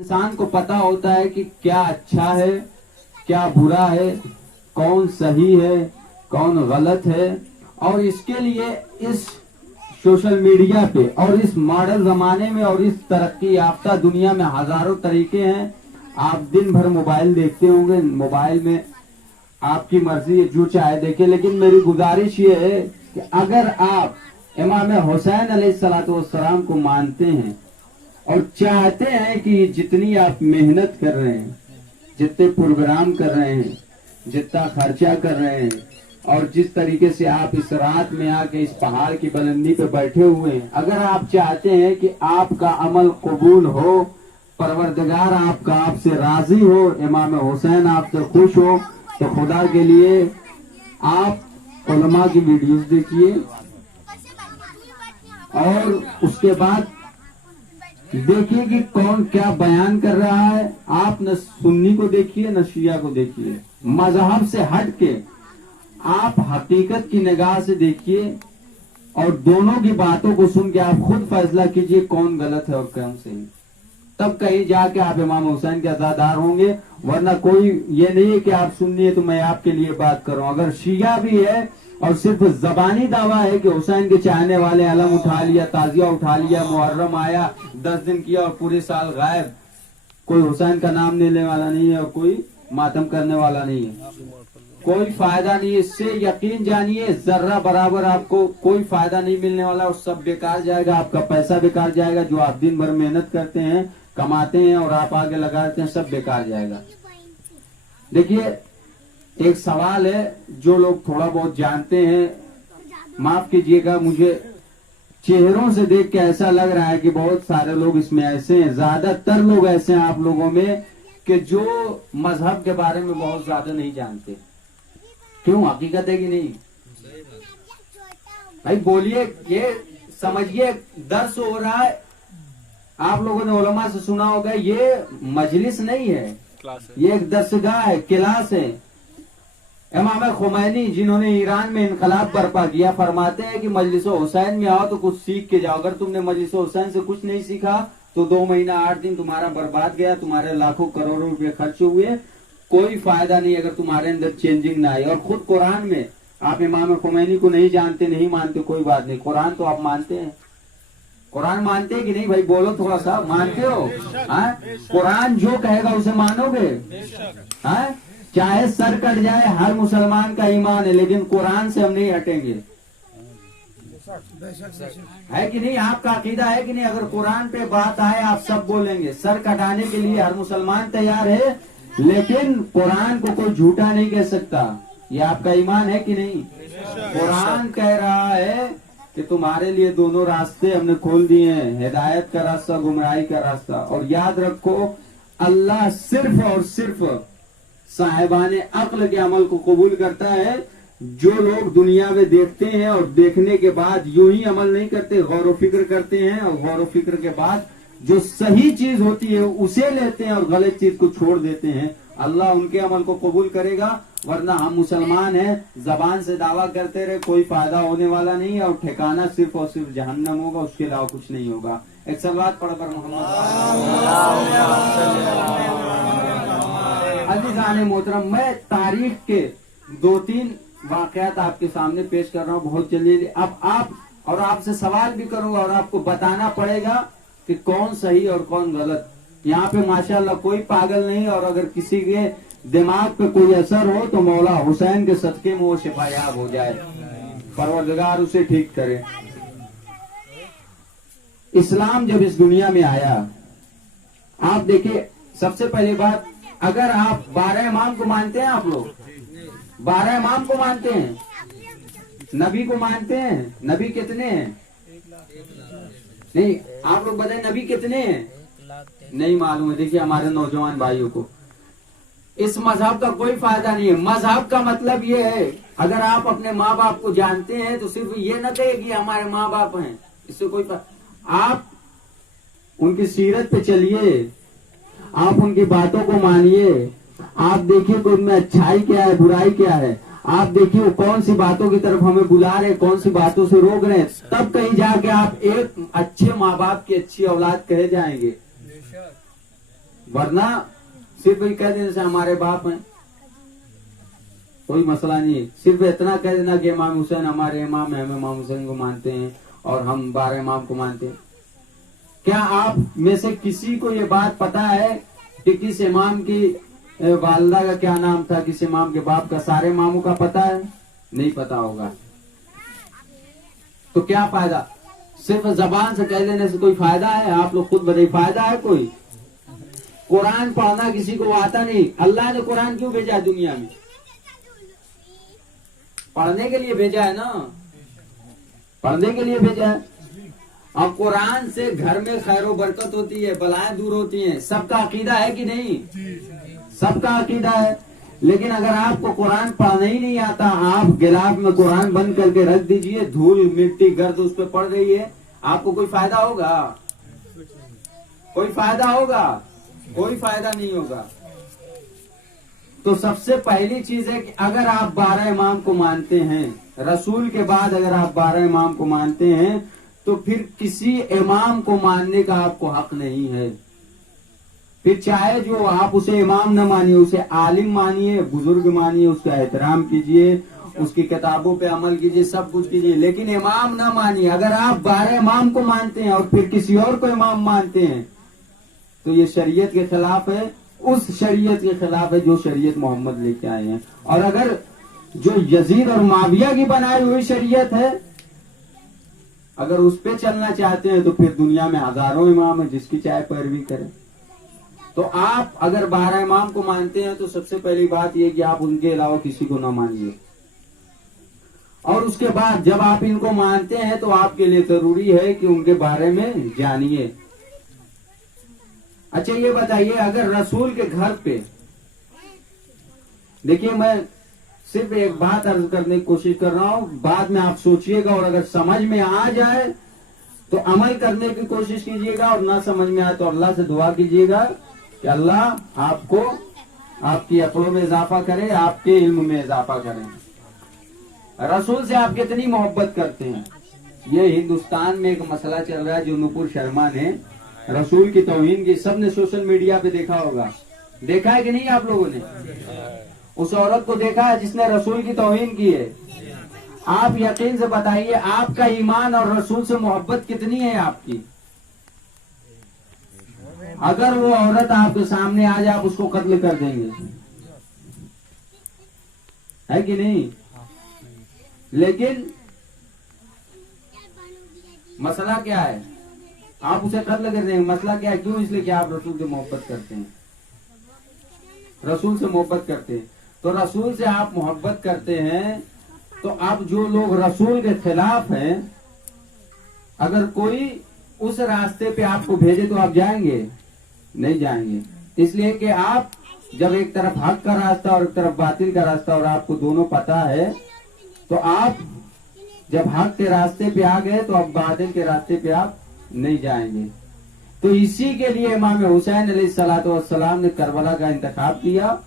इंसान को पता होता है कि क्या अच्छा है क्या बुरा है, कौन सही है कौन गलत है। और इसके लिए इस सोशल मीडिया पे और इस मॉडर्न जमाने में और इस तरक्की याफ्ता दुनिया में हजारों तरीके हैं। आप दिन भर मोबाइल देखते होंगे, मोबाइल में आपकी मर्जी है जो चाहे देखे, लेकिन मेरी गुजारिश ये है कि अगर आप इमाम हुसैन अलैहिस्सलाम को मानते हैं और चाहते हैं कि जितनी आप मेहनत कर रहे हैं, जितने प्रोग्राम कर रहे हैं, जितना खर्चा कर रहे हैं और जिस तरीके से आप इस रात में आके इस पहाड़ की बुलंदी पे बैठे हुए हैं, अगर आप चाहते हैं कि आपका अमल कबूल हो, परवरदिगार आपका आपसे राजी हो, इमाम हुसैन आपसे खुश हो, तो खुदा के लिए आप उलमा की वीडियोस देखिए और उसके बाद देखिए कि कौन क्या बयान कर रहा है। आप न सुन्नी को देखिए न शिया को देखिए, मजहब से हट के आप हकीकत की निगाह से देखिए और दोनों की बातों को सुन के आप खुद फैसला कीजिए कौन गलत है और कौन सही। तब कहीं जाके आप इमाम हुसैन के अज़ादार होंगे, वरना कोई ये नहीं है कि आप सुनिए तो मैं आपके लिए बात करूं। अगर शिया भी है और सिर्फ जबानी दावा है कि हुसैन के चाहने वाले, अलम उठा लिया, ताजिया उठा लिया, मुहर्रम आया 10 दिन किया और पूरे साल गायब, कोई हुसैन का नाम लेने वाला नहीं है और कोई मातम करने वाला नहीं है, कोई फायदा नहीं है। इससे यकीन जानिए जर्रा बराबर आपको कोई फायदा नहीं मिलने वाला और सब बेकार जाएगा, आपका पैसा बेकार जाएगा, जो आप दिन भर मेहनत करते हैं, कमाते हैं और आप आगे लगाते हैं, सब बेकार जाएगा। देखिए एक सवाल है, जो लोग थोड़ा बहुत जानते हैं, माफ कीजिएगा, मुझे चेहरों से देख के ऐसा लग रहा है कि बहुत सारे लोग इसमें ऐसे हैं, ज्यादातर लोग ऐसे हैं आप लोगों में कि जो मजहब के बारे में बहुत ज्यादा नहीं जानते। क्यों, हकीकत है कि नहीं भाई? बोलिए, ये समझिए दर्स हो रहा है। आप लोगों ने उलमा से सुना होगा, ये मजलिस नहीं है, ये एक दरसगाह है, क्लास है। इमाम खुमैनी जिन्होंने ईरान में इनकलाब बर्पा किया, फरमाते हैं कि मजलिस हुसैन में आओ तो कुछ सीख के जाओ। अगर तुमने मजलिस हुसैन से कुछ नहीं सीखा तो 2 महीना 8 दिन तुम्हारा बर्बाद गया, तुम्हारे लाखों करोड़ों रुपए खर्च हुए, कोई फायदा नहीं अगर तुम्हारे अंदर चेंजिंग ना आई। और खुद कुरान में आप इमाम खुमैनी को नहीं जानते, नहीं मानते, कोई बात नहीं, कुरान तो आप मानते हैं। कुरान मानते हैं कि नहीं भाई? बोलो थोड़ा सा, मानते हो? कुरान जो कहेगा उसे मानोगे? चाहे सर कट जाए, हर मुसलमान का ईमान है, लेकिन कुरान से हम नहीं हटेंगे, है कि नहीं? आपका अकीदा है कि नहीं? अगर कुरान पे बात आए आप सब बोलेंगे, सर कटाने के लिए हर मुसलमान तैयार है, लेकिन कुरान को कोई झूठा नहीं कह सकता। ये आपका ईमान है कि नहीं? कुरान कह रहा है कि तुम्हारे लिए दोनों रास्ते हमने खोल दिए हैं, हिदायत का रास्ता, गुमराही का रास्ता। और याद रखो, अल्लाह सिर्फ और सिर्फ साहिबाने अक्ल के अमल को कबूल करता है। जो लोग दुनिया में देखते हैं और देखने के बाद यूं ही अमल नहीं करते, गौर व फिक्र करते हैं, और गौर व फिक्र के बाद जो सही चीज होती है उसे लेते हैं और गलत चीज को छोड़ देते हैं, अल्लाह उनके अमल को कबूल करेगा। वरना हम मुसलमान हैं, जबान से दावा करते रहे, कोई फायदा होने वाला नहीं है और ठिकाना सिर्फ और सिर्फ जहन्नम होगा, उसके अलावा कुछ नहीं होगा। एक सलवात पढ़कर मोहम्मद अज़ीज़ान मोहतरम, मैं तारीख के 2-3 वाकयात आपके सामने पेश कर रहा हूँ बहुत जल्दी। अब आप और आपसे सवाल भी करूंगा और आपको बताना पड़ेगा कि कौन सही और कौन गलत। यहाँ पे माशाल्लाह कोई पागल नहीं, और अगर किसी के दिमाग पे कोई असर हो तो मौला हुसैन के सदके में वो शिफायाब हो जाए, परवरदिगार उसे ठीक करे। इस्लाम जब इस दुनिया में आया, आप देखिए, सबसे पहली बात, अगर आप 12 इमाम को मानते हैं, आप लोग 12 इमाम को मानते हैं, नबी को मानते हैं, नबी कितने हैं? नहीं, आप लोग बताएं नबी कितने हैं? नहीं मालूम है। देखिए हमारे नौजवान भाइयों को इस मजहब का कोई फायदा नहीं है। मजहब का मतलब ये है, अगर आप अपने माँ बाप को जानते हैं तो सिर्फ ये न कहे कि हमारे माँ बाप हैं, इससे कोई आप उनकी सीरत पे चलिए, आप उनकी बातों को मानिए, आप देखिए कि उनमें अच्छाई क्या है, बुराई क्या है, आप देखिए वो कौन सी बातों की तरफ हमें बुला रहे, कौन सी बातों से रोक रहे हैं, तब कहीं जाके आप एक अच्छे माँ बाप की अच्छी औलाद कहे जाएंगे। वरना सिर्फ ये कह देने से हमारे बाप हैं, कोई मसला नहीं है। सिर्फ इतना कह देना कि इमाम हुसैन हमारे इमाम है, हम इमाम हुसैन को मानते हैं और हम 12 इमाम को मानते हैं। क्या आप में से किसी को ये बात पता है कि किस इमाम की वालिदा का क्या नाम था, किस इमाम के बाप का? सारे इमामों का पता है? नहीं पता होगा। तो क्या फायदा? सिर्फ जबान से कह देने से कोई फायदा है? आप लोग खुद बताइए, फायदा है कोई? कुरान पढ़ना किसी को आता नहीं। अल्लाह ने कुरान क्यों भेजा है दुनिया में? पढ़ने के लिए भेजा है ना, पढ़ने के लिए भेजा है। और कुरान से घर में खैरो बरकत होती है, बलाएं दूर होती हैं। सबका अकीदा है कि नहीं? सबका अकीदा है। लेकिन अगर आपको कुरान पढ़ना ही नहीं आता, आप गिलाफ में कुरान बंद करके रख दीजिए, धूल मिट्टी गर्द उस पर पड़ रही है, आपको कोई फायदा होगा? कोई फायदा होगा? कोई फायदा नहीं होगा। तो सबसे पहली चीज है कि अगर आप 12 इमाम को मानते हैं, रसूल के बाद अगर आप 12 इमाम को मानते हैं, तो फिर किसी इमाम को मानने का आपको हक नहीं है। फिर चाहे जो आप उसे इमाम न मानिए, उसे आलिम मानिए, बुजुर्ग मानिए, उसका एहतराम कीजिए, उसकी किताबों पे अमल कीजिए, सब कुछ कीजिए, लेकिन इमाम न मानिए। अगर आप 12 इमाम को मानते हैं और फिर किसी और को इमाम मानते हैं, तो ये शरीयत के खिलाफ है, उस शरीयत के खिलाफ है जो शरीयत मोहम्मद लेके आए हैं। और अगर जो यजीद और माविया की बनाई हुई शरीयत है, अगर उस पे चलना चाहते हैं, तो फिर दुनिया में हजारों इमाम है, जिसकी चाहे पैरवी करें। तो आप अगर 12 इमाम को मानते हैं, तो सबसे पहली बात यह कि आप उनके अलावा किसी को ना मानिए। और उसके बाद जब आप इनको मानते हैं, तो आपके लिए जरूरी है कि उनके बारे में जानिए। अच्छा ये बताइए, अगर रसूल के घर पे, देखिए मैं सिर्फ एक बात अर्ज करने की कोशिश कर रहा हूं, बाद में आप सोचिएगा, और अगर समझ में आ जाए तो अमल करने की कोशिश कीजिएगा, और ना समझ में आए तो अल्लाह से दुआ कीजिएगा कि अल्लाह आपको आपकी अक्लों में इजाफा करे, आपके इल्म में इजाफा करे। रसूल से आप कितनी मोहब्बत करते हैं? ये हिंदुस्तान में एक मसला चल रहा है, जो नुपुर शर्मा ने रसूल की तौहीन की, सबने सोशल मीडिया पे देखा होगा। देखा है कि नहीं आप लोगों ने? उस औरत को देखा है जिसने रसूल की तौहीन की है। आप यकीन से बताइए, आपका ईमान और रसूल से मोहब्बत कितनी है आपकी? अगर वो औरत आपके सामने आ जाए, आप उसको कत्ल कर देंगे, है कि नहीं? लेकिन मसला क्या है? आप उसे कत्ल कर देंगे। मसला क्या है? क्यों? इसलिए कि आप रसूल से मोहब्बत करते हैं, रसूल से मोहब्बत करते हैं। तो रसूल से आप मोहब्बत करते हैं, तो अब जो लोग रसूल के खिलाफ हैं, अगर कोई उस रास्ते पे आपको भेजे तो आप जाएंगे? नहीं जाएंगे। इसलिए कि आप जब एक तरफ हक का रास्ता और एक तरफ बातिल का रास्ता, और आपको दोनों पता है, तो आप जब हक के रास्ते पे आ गए, तो अब बातिल के रास्ते पे आप नहीं जाएंगे। तो इसी के लिए इमाम हुसैन अलैहिस्सलातु वस्सलाम ने करबला का इंतखाब किया,